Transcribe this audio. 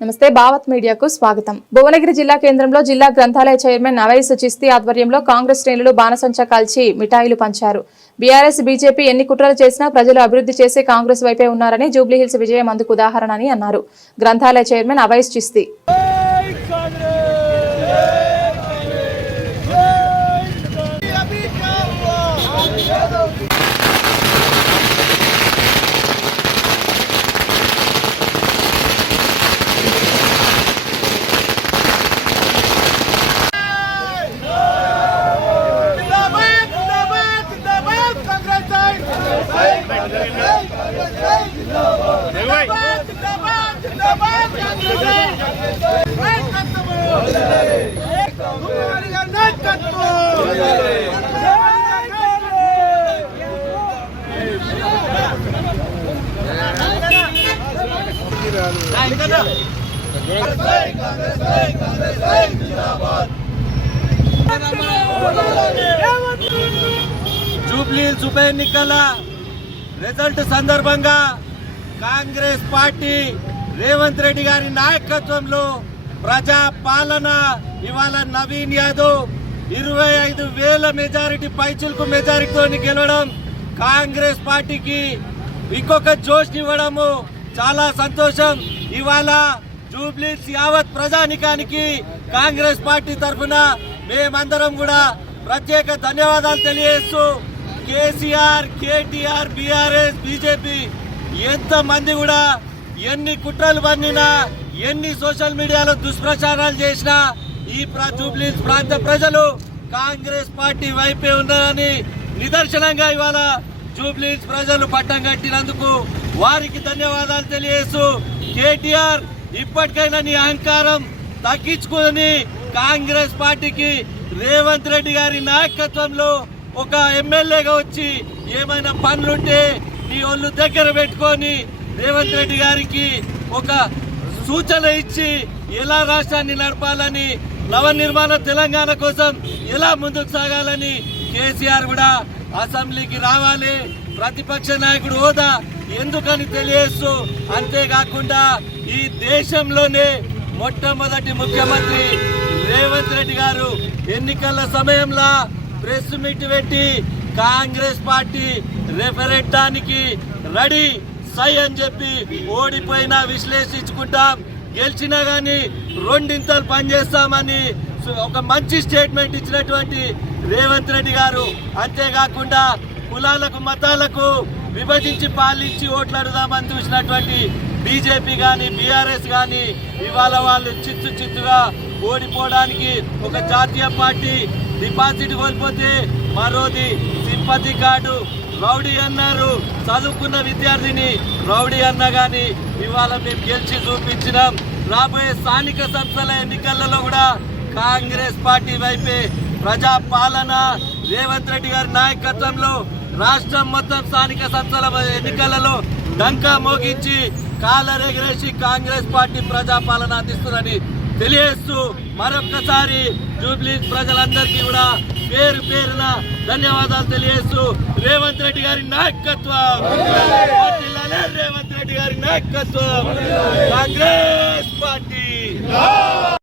నమస్తే భావత్ మీడియాకు స్వాగతం. భువనగిరి జిల్లా కేంద్రంలో జిల్లా గ్రంథాలయ చైర్మన్ నవైస్ చిస్తి ఆధ్వర్యంలో కాంగ్రెస్ శ్రేణులు బాణసంచ కాల్చి మిఠాయిలు పంచారు. బీఆర్ఎస్ బీజేపీ ఎన్ని కుట్రలు చేసినా ప్రజలు అభివృద్ధి చేసే కాంగ్రెస్ వైపే ఉన్నారని జూబ్లీహిల్స్ విజయం అందుకు ఉదాహరణ అని అన్నారు. గ్రంథాలయ చైర్మన్ అవైస్ చిస్తి. జూబ్లీ ఉప ఎన్నికల రిజల్ట్ సందర్భంగా కాంగ్రెస్ పార్టీ రేవంత్ రెడ్డి గారి నాయకత్వంలో ప్రజా పాలన ఇవాళ నవీన్ యాదవ్ ఇరవై ఐదు వేల మెజారిటీ పైచులకు మెజారిటీతో గెలవడం కాంగ్రెస్ పార్టీకి ఇంకొక జోష్ ఇవ్వడము చాలా సంతోషం. ఇవాళ జూబ్లీస్ యావత్ ప్రజానికానికి కాంగ్రెస్ పార్టీ తరఫున మేమందరం కూడా ప్రత్యేక ధన్యవాదాలు తెలియజేస్తూ కేసీఆర్ కేటీఆర్ బీఆర్ఎస్ బీజేపీ ఎంతమంది కూడా ఎన్ని కుట్రలు పన్నినా ఎన్ని సోషల్ మీడియాలో దుష్ప్రచారాలు చేసినా ఈ ప్ర- ప్రాంత ప్రజలు కాంగ్రెస్ పార్టీ వైపే ఉన్నారని నిదర్శనంగా ఇవాళ జూబ్లీ ప్రజలు పట్టం కట్టినందుకు వారికి ధన్యవాదాలు తెలియజేస్తూ కేటీఆర్ ఇప్పటికైనా నీ అహంకారం తగ్గించుకుని కాంగ్రెస్ పార్టీకి రేవంత్ రెడ్డి గారి నాయకత్వంలో ఒక ఎమ్మెల్యేగా వచ్చి ఏమైనా పనులుంటే ఈ ఒళ్ళు దగ్గర పెట్టుకొని రేవంత్ రెడ్డి గారికి ఒక సూచన ఇచ్చి ఎలా రాష్ట్రాన్ని నడపాలని నవ నిర్మాణ తెలంగాణ కోసం ఎలా ముందుకు సాగాలని కేసీఆర్ కూడా అసెంబ్లీకి రావాలి. ప్రతిపక్ష నాయకుడు హోదా ఎందుకని తెలియస్తూ అంతేకాకుండా ఈ దేశంలోనే మొట్టమొదటి ముఖ్యమంత్రి రేవంత్ రెడ్డి గారు ఎన్నికల సమయంలో ప్రెస్ మీట్ పెట్టి కాంగ్రెస్ పార్టీ రెఫరెండానికి రెడీ సై అని చెప్పి ఓడిపోయినా విశ్లేషించుకుంటాం. గెలిచినా కానీ రెండింతలు పనిచేస్తామని ఒక మంచి స్టేట్మెంట్ ఇచ్చినటువంటి రేవంత్ రెడ్డి గారు. అంతేకాకుండా కులాలకు మతాలకు విభజించి పాలించి ఓట్లాడుదామని చూసినటువంటి బీజేపీ కానీ బీఆర్ఎస్ కానీ ఇవాళ వాళ్ళు చిత్తు చిత్తుగా ఓడిపోవడానికి ఒక జాతీయ పార్టీ డిపాజిట్ కోల్పోతే మరోది సింపతి కార్డు. రౌడీ అన్నారు. చదువుకున్న విద్యార్థిని రౌడీ అన్న కానీ ఇవాళ మేము గెలిచి చూపించినాం. రాబోయే స్థానిక సంస్థల ఎన్నికలలో కూడా కాంగ్రెస్ పార్టీ వైపే ప్రజా పాలన. రేవంత్ రెడ్డి గారి నాయకత్వంలో రాష్ట్రం మొత్తం స్థానిక సంస్థల ఎన్నికలలో డంకా మోగించి కాలరెగరేసి కాంగ్రెస్ పార్టీ ప్రజా పాలన అందిస్తుందని తెలియజేస్తూ మరొక్కసారి జూబ్లీ ప్రజలందరికీ కూడా పేరు పేరున ధన్యవాదాలు తెలియజేస్తూ రేవంత్ రెడ్డి గారి నాయకత్వం. వర్ధిల్లాలి రేవంత్ రెడ్డి గారి నాయకత్వం. కాంగ్రెస్ పార్టీ.